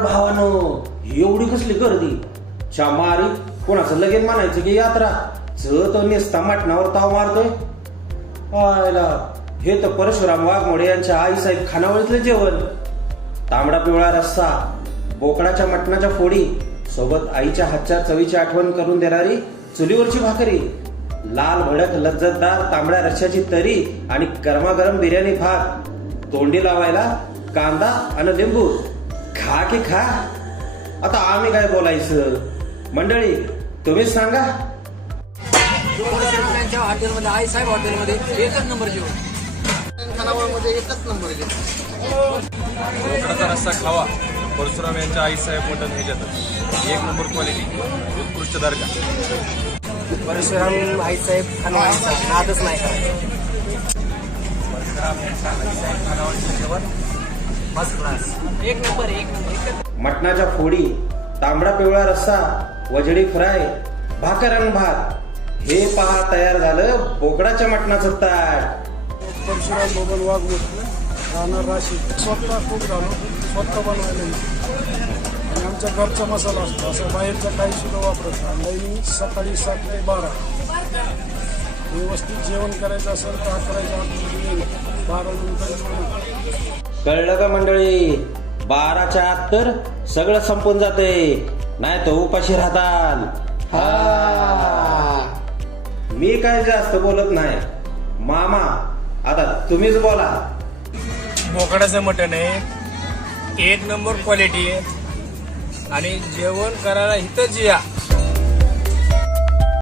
भावानो एवढी कसली गर्दी मारी कोणाचं लगेच म्हणायचं की यात्रा तो नेसता मटणावर ताव मारतोय आयला हे तर परशुराम वाघमोडे यांच्या आईसाहेब खानावळीतलं जेवण तांबडा पिवळा रस्सा बोकडाच्या मटणाच्या फोडी सोबत आईच्या हातच्या चवीची आठवण करून देणारी चुलीवरची भाकरी लाल भडक लज्जतदार तांबड्या रश्श्याची तरी आणि गरमागरम बिर्याणी भात तोंडी लावायला कांदा आणि लिंबू खा की खा आता आम्ही काय बोलायचं मंडळी तुम्हीच सांगा हॉटेलमध्ये आईसाहेब हॉटेलमध्ये एकच नंबर जेवण खानावळमध्ये एकच नंबर जेवण बोकडाचा रस्सा खावा परशुराम यांच्या आईसाहेब मटन ह्याच्यात एक नंबर क्वालिटी उत्कृष्ट दर्जा परशुराम आईसाहेब खानावळीचा नादच नाही करायचा परशुराम यांच्या आईसाहेब खानावळीचं जेवण फर्स्ट क्लास एक नंबर मटणाच्या फोडी तांबडा पिवळा रस्सा वजडी फ्राय भाकर आणि भात हे पहा तयार झालं बोकडाच्या मटणाचं ताट परशुराम बबन वाघमोडे राहणार राशी स्वतः खूप झालो स्वतः बनवायला आणि आमच्या घरचा मसाला असतो असं बाहेरचा काही सुद्धा वापरत नाही सकाळी 7 ते 12 व्यवस्थित जेवण करायचं असेल तर 11च्या आत 12 नंतर कळलं का मंडळी 12च्या आत तर सगळं संपून जाते नाही तर उपाशी राहताल मी काय जास्त बोलत नाही मामा आता तुम्हीच बोला बोकडाचं मटण आहे एक नंबर क्वालिटी आहे आणि जेवण करायला इथंच या